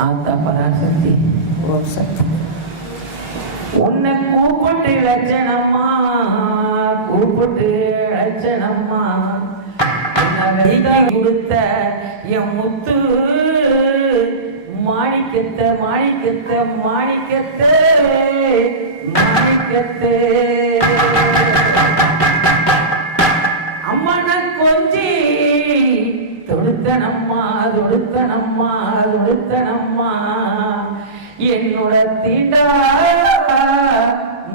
ஆத்தா பராசக்தி ஓம் சக்தி. உன்னை கூப்பிட்டு லட்சணம்மா, கூப்பிட்டு லட்சணம்மா, கொடுத்த என் முத்து மாணிக்கத்தை மாணிக்கத்தை மாணிக்கத்தை மாணிக்கத்தை அம்மன கொஞ்சி தொடுத்தனம்மா தொடுத்தனம்மா தொடுத்தனம்மா என்னோட தீண்டா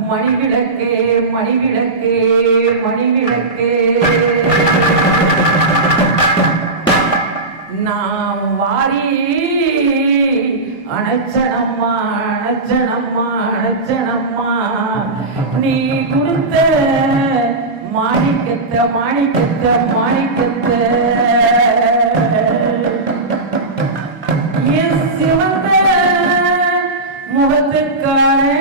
மணிவிளக்கே மணிவிளக்கே மணிவிளக்கே நாம் வாரி அணைச்சனம்மா அணைச்சனம்மா அணைச்சனம்மா நீ கொடுத்த மாணிக்கத்தை மாணிக்கத்தை மாணிக்கத்தை என் சிவந்த முகத்துக்காரே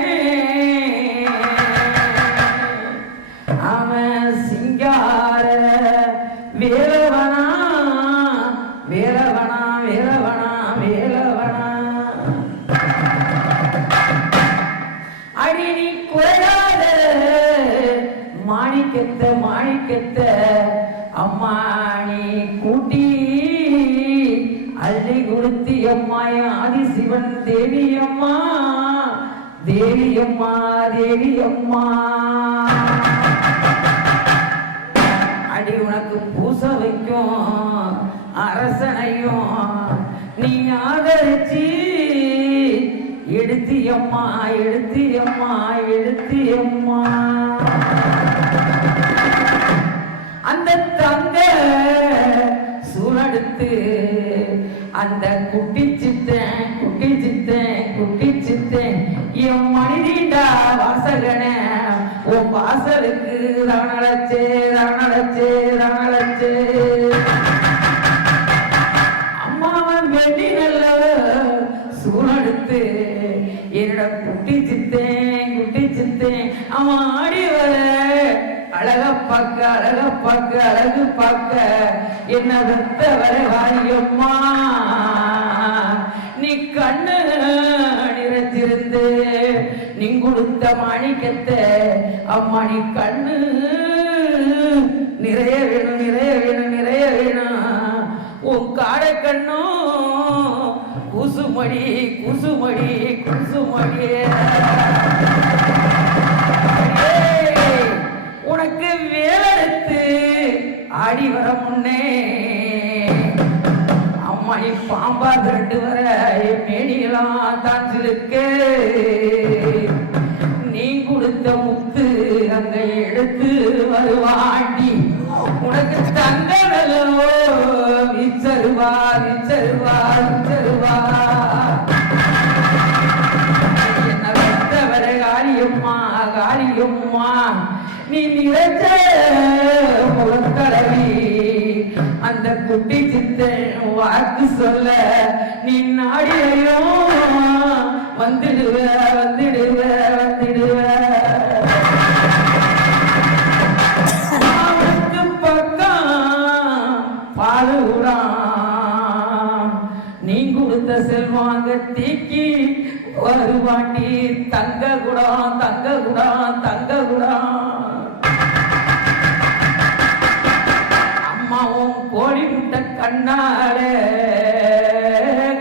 அவன் சிங்கார வேலவனா வேலவனா வேலவனா வேலவனா அடி நீ குறையாத மாணிக்கத்தை மாணிக்கத்தை அம்மா நீ கூட்டி அள்ளி கொடுத்தி அம்மாய ஆதிசிவன் தேவி அம்மா தேவி அம்மா தேவி அம்மா அடி உனக்கு பூச வைக்கும் அரசனையும் நீ ஆதரிச்சு எடுத்தியம்மா எடுத்தியம்மா எடுத்தியம்மா அந்த தங்க சூழடுத்து அந்த குட்டி சித்தன் குட்டி சித்தன் குட்டி சித்தன் என் மனிதீண்டா வாசகன உன் வாசலுக்கு ரணலச்சே ரணலச்சே ரணலச்சே அம்மாவன் வெள்ளி நல்ல சூழடுத்து என்னோட குட்டி சித்தேன் அவன் ஆடி வர அழக பார்க்க அழகு பார்க்க என்ன வெத்த வர வாரியம்மா நீ கண்ணு நிறைஞ்சிருந்து நீ கொடுத்த மாணிக்கத்தை அம்மா நீ கண்ணு நிறைய வேணும் நிறைய வேணும் நிறைய வேணும் உன் காடை கண்ணும் குசுமடி குசுமடி குசுமடி உனக்கு வேலெடுத்து ஆடி வர முன்னே அம்மா நீ பாம்பா திரண்டு வர மேனியெல்லாம் தாஞ்சிருக்கு நீ கொடுத்த முத்து அங்க எடுத்து வருவாண்டி உனக்கு தங்க நல்லோ விச்சருவா விச்சருவா விச்சருவா என்ன வெத்தவர காரியம்மா காரியம்மா நீ நினைச்ச முகக்கடவி அந்த குட்டி சித்தன் வாக்கு சொல்ல நீ நாடியும் வந்துடுவ வந்துடுவ வந்துடுவ அவனுக்கு பக்கம் பாலுடான் நீ கொடுத்த செல்வாங்க தீக்கி வருவாண்டி தங்க குடம் தங்க குடம் தங்க குடம் அம்மாவும் கோழி முட்டை கண்ணாலே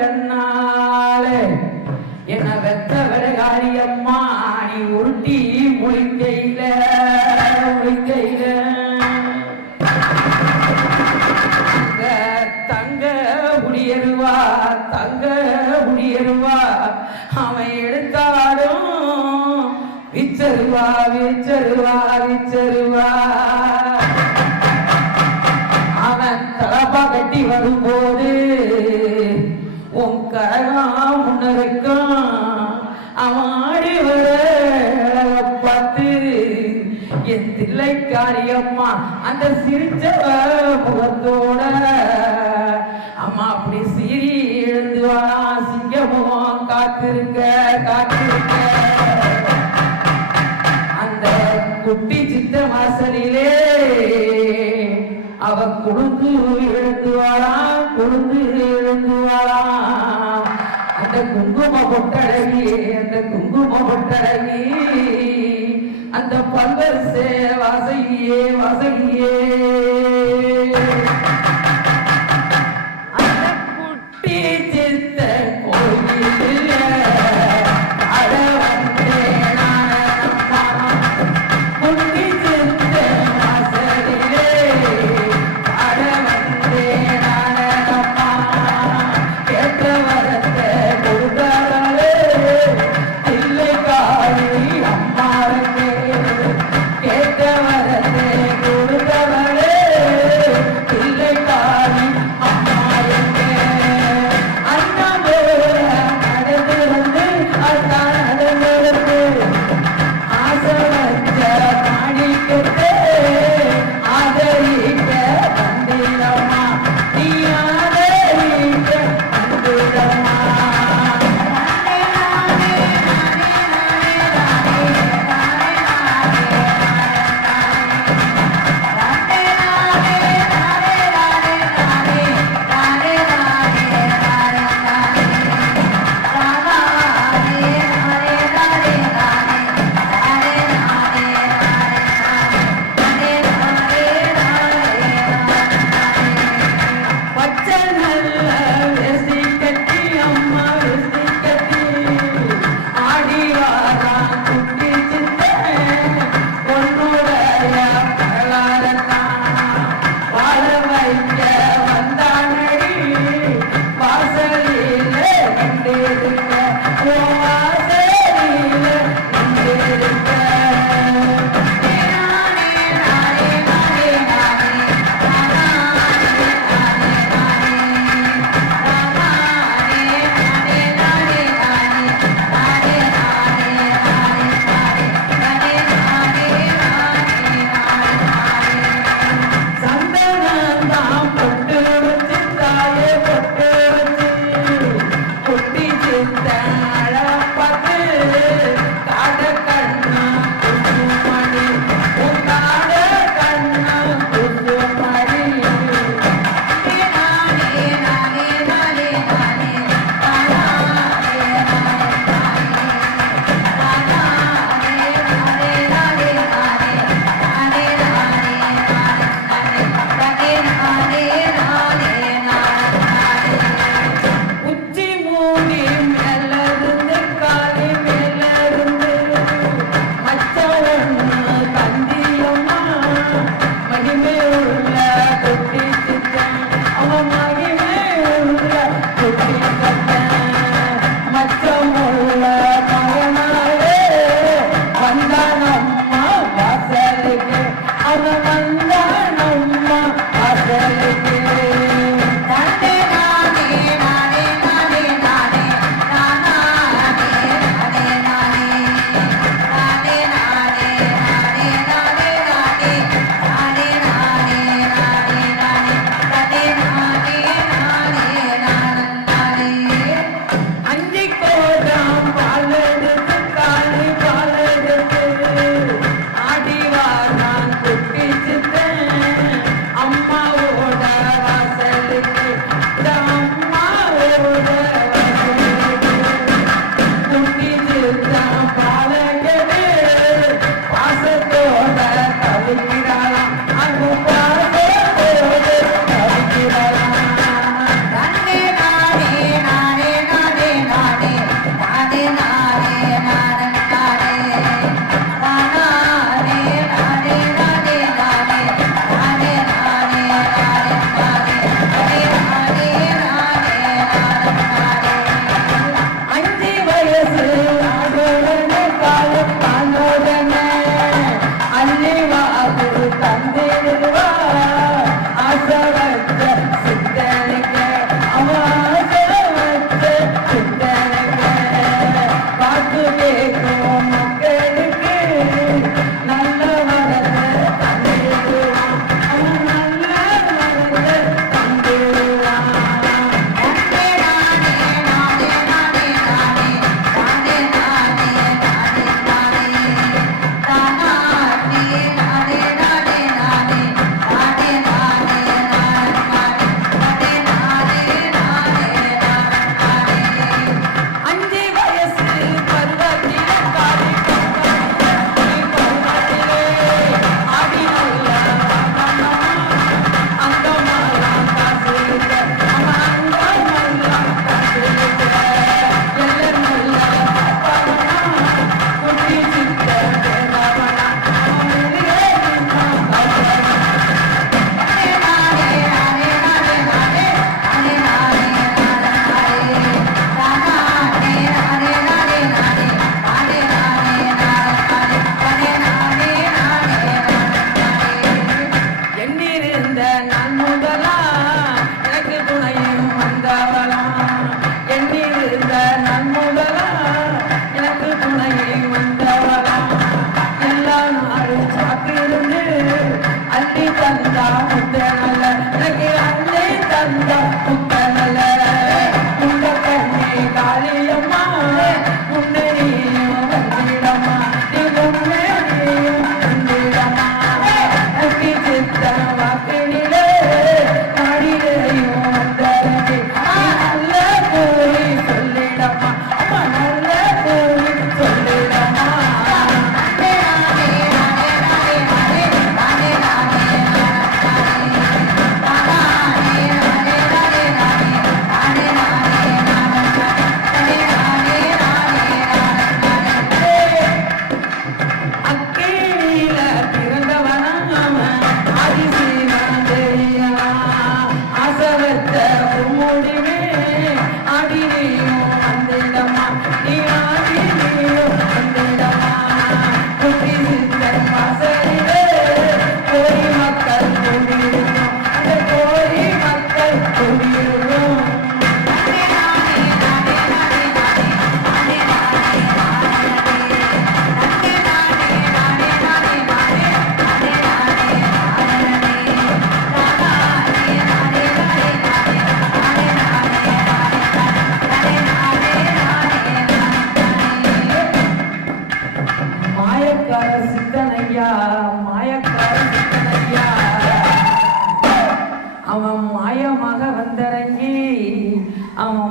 கண்ணாலே என்ன வெத்த விலகாரி அம்மா நீ உருட்டி முழிக்கையில முழிக்கையில தங்க முடியருவா தங்க முடியருவா அவன் எடுத்தாடும் விச்சருவா விச்சருவா விச்சருவா அவன் தலப்பா கட்டி வரும்போது உன் கரகம் முன்னருக்கும் அவன் ஆடி வர பார்த்து என் தில்லைக்காரியம்மா அந்த சிரிச்ச முகத்தோட அம்மா அப்படி சீரி எழுந்து வாழா சிங்கமுகம் காத்திருக்க காத்திருக்க அந்த குட்டி சித்த வாசலிலே அவ குழுந்து எழுந்து வாழா குழுந்து எழுந்து வாழா அந்த பொட்டழகி அந்த குங்கும பொட்டழகி அந்த பல்வரிசே வாசகியே வாசகியே அந்த குட்டி சித்த கோயிலில் அட வந்தேன் நானம்மா குட்டி சித்த வாசலிலே அட வந்தேன் நானம்மா கேட்ட வரத்தை கொடுத்தாலே இல்லை காளி அம்மாவுக்கு கேட்ட வரத்தை கொடுத்தவளே இல்லை காளி அம்மாவுக்கு அண்ணா போல நடந்து வந்து அதான் நடந்து ஆசை வச்ச மாணிக்கத்தே ஆதரிக்க வந்திடம்மா நீ ஆதரிக்க வந்திடம்மா பச்சை நல்ல வேஷ்டி கட்டி அம்மா வேஷ்டி கட்டி ஆடி வாரா குட்டி சித்தன் பொண்ணுடைய பகலாரத்தான் வாழ வைக்க வந்தானடி வாசலில நின்றிருக்க ஓ வாசலில நின்றிருக்க சந்தனந்தான் பொட்டு வச்சு தாயே பொட்டு வச்சு குட்டி சித்த அழகா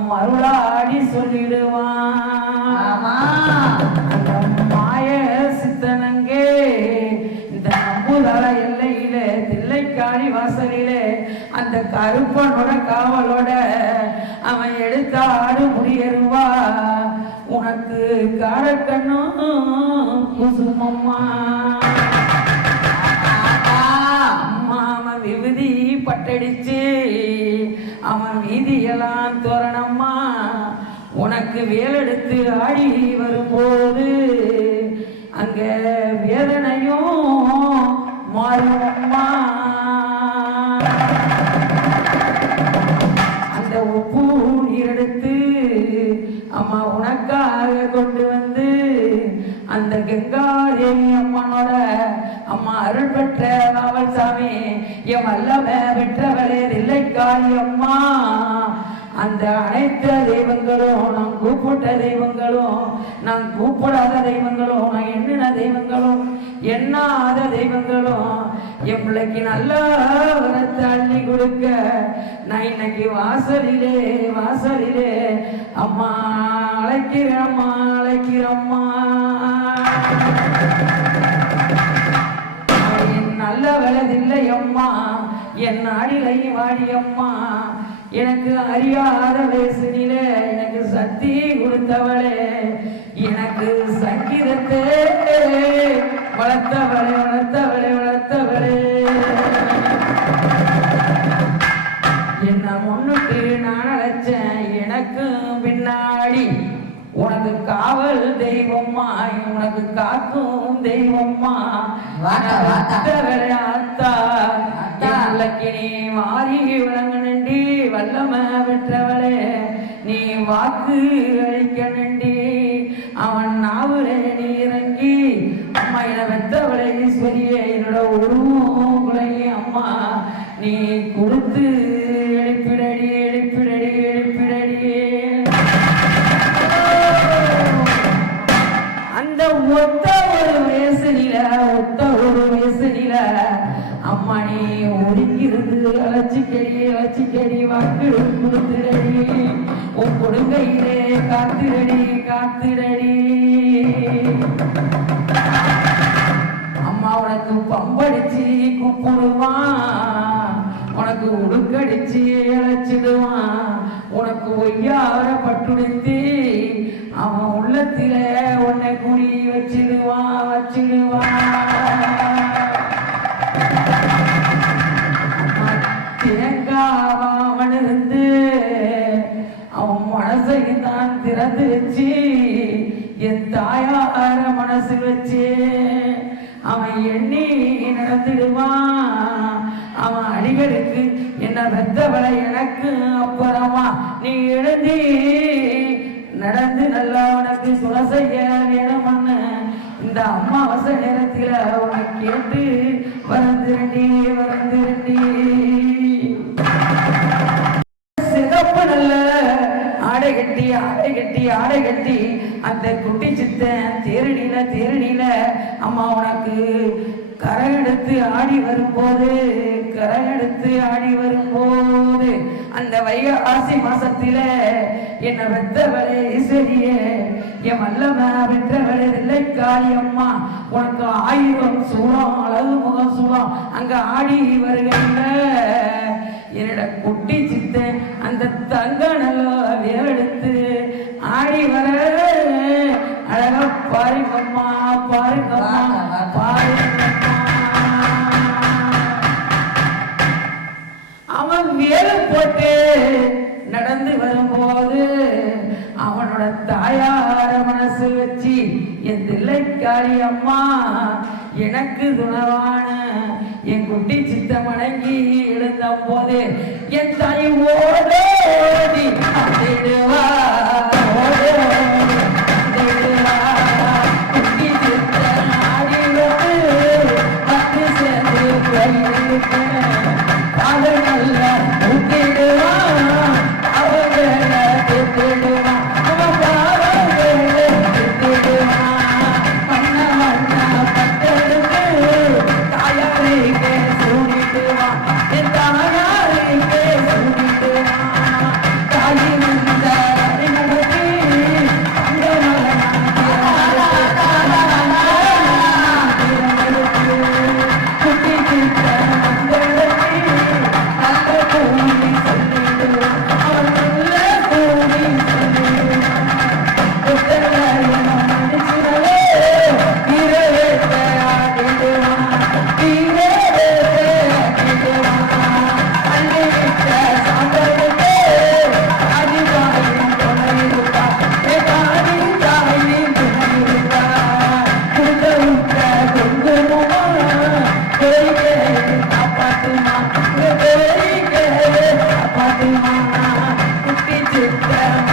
மருளாடி சொல்லிடுவான். மாய சித்தனங்கே இந்த நம்புதல எல்லையிலே தில்லைக்காளி வாசலிலே அந்த கருப்பனோட காவலோட அவன் எடுத்தாடு முடியருவா. உனக்கு காரக்கண்ணும் குசுமம்மா அவன் விபூதி பட்டடிச்சு அவன் வீதியெல்லாம் தோரணம்மா. உனக்கு வேலெடுத்து ஆடி வரும்போது அங்க வேதனையும் மாறுமம்மா. அந்த உப்பு நீர் எடுத்து அம்மா உனக்காக கொண்டு வந்து அந்த கங்காதேவி அம்மனோட அம்மா அருள் பெற்ற காவல் சாமி என் வல்லம பெற்றவளே தில்லைக்காளி அம்மா. அந்த அனைத்து தெய்வங்களும் நான் கூப்பிட்ட தெய்வங்களும் நான் கூப்பிடாத தெய்வங்களும் நான் எண்ணின தெய்வங்களும் எண்ணாத தெய்வங்களும் என் பிள்ளைக்கு நல்ல வரத்தை அள்ளி கொடுக்க நான் இன்னைக்கு வாசலிலே வாசலிலே அம்மா அழைக்கிறம்மா அழைக்கிறம்மா. என் நல்ல வலதில்லை அம்மா என் நாடிலை வாடியம்மா. எனக்கு அறியாத வயசுனிலே எனக்கு சக்தி கொடுத்தவளே எனக்கு சங்கீதத்தை வளர்த்தவளே வளர்த்தவளே வளர்த்தவளே. என்ன முன்னுக்கு நான் அழைச்சேன் எனக்கு பின்னாடி உனக்கு காவல் தெய்வம்மா உனக்கு காக்கும் தெய்வம்மா. ஆத்தா நீ மாறி விளங்க நண்டி வல்லம பெற்றவளே நீ வாக்கு அளிக்க நண்டி அவன் நாவலே நீ இறங்கி அம்மா என பெற்றவளே ஈஸ்வரியே என்னோட உருவங்களை அம்மா நீ கொடுத்து எழுப்பிடடி எழுப்பிடடி எழுப்பிடடி. அந்த ஒத்த ஒரு வயசுல ஒத்த ஒரு வயசுல அம்மா நீ ஒடுங்கிருந்து அழைச்சிக்கடி வாக்கு கொடுத்துடடி உன் கொடுங்கையிலே காத்துடடி காத்துடடி. அம்மா உனக்கு பம்படிச்சு கூப்பிடுவான் உனக்கு உடுக்கடிச்சு அழைச்சிடுவான் உனக்கு ஒய்யார பட்டுடுத்தி அவன் உள்ளத்தில உன்னை குடி வச்சிடுவான் வச்சிடுவான். தேங்காவன் இருந்து அவன் மனசையும் தான் திறந்து வச்சு என் தாயார மனசு வச்சு அவன் எண்ணி நடத்திடுவான். அவன் அடிகளுக்கு என்ன பெத்தவளை எனக்கு அப்புறமா நீ எழுந்தி நடந்து நல்லா உனக்கு துணை செய்ய வேணும்னு இந்த அமாவாசை நேரத்தில் உனக்கு கேட்டு வரந்திரண்டி வரந்திரண்டி. சிறப்பு நல்ல ஆடை கட்டி ஆடை கட்டி ஆடை கட்டி அந்த குட்டி சித்தன் தேரணியில அம்மா உனக்கு கரையெடுத்து ஆடி வரும்போது கரையெடுத்து ஆடி வரும்போது அந்த வைகாசி மாசத்தில என்ன பெற்றவளே ஈஸ்வரியே என் வல்லம பெற்றவளே தில்லைக்காளி அம்மா உனக்கு 1000 சூடம் அழகு முகம் சூடம் அங்க ஆடி வருகையில என்னோட குட்டி சித்தன் அந்த தங்க நல்ல வேலெடுத்து ஆடி வர அழகா பாருங்கம்மா பாருங்கம்மா பாருங்கம்மா. அவன் வேலை போட்டு நடந்து வரும்போது அவனோட தாயார மனசு வச்சு என் தில்லைக்காளி அம்மா எனக்கு துணவான என் குட்டி சித்த மடங்கி எழுந்த போது என் தாய் ஓடோடி தேடுவா குட்டி சித்த நாடி வந்து சேர்ந்து காதல் நல்ல ஊட்டிடுவா அவங்கள திட்டுடுவா அவன் பாவங்கள திட்டுடுவா பண்ண வண்ண பட்டெடுத்து தாயாரிக்கே சூடிடுவா என் தாயாரிக்கே சூடிடுவா தாயி வந்த மாட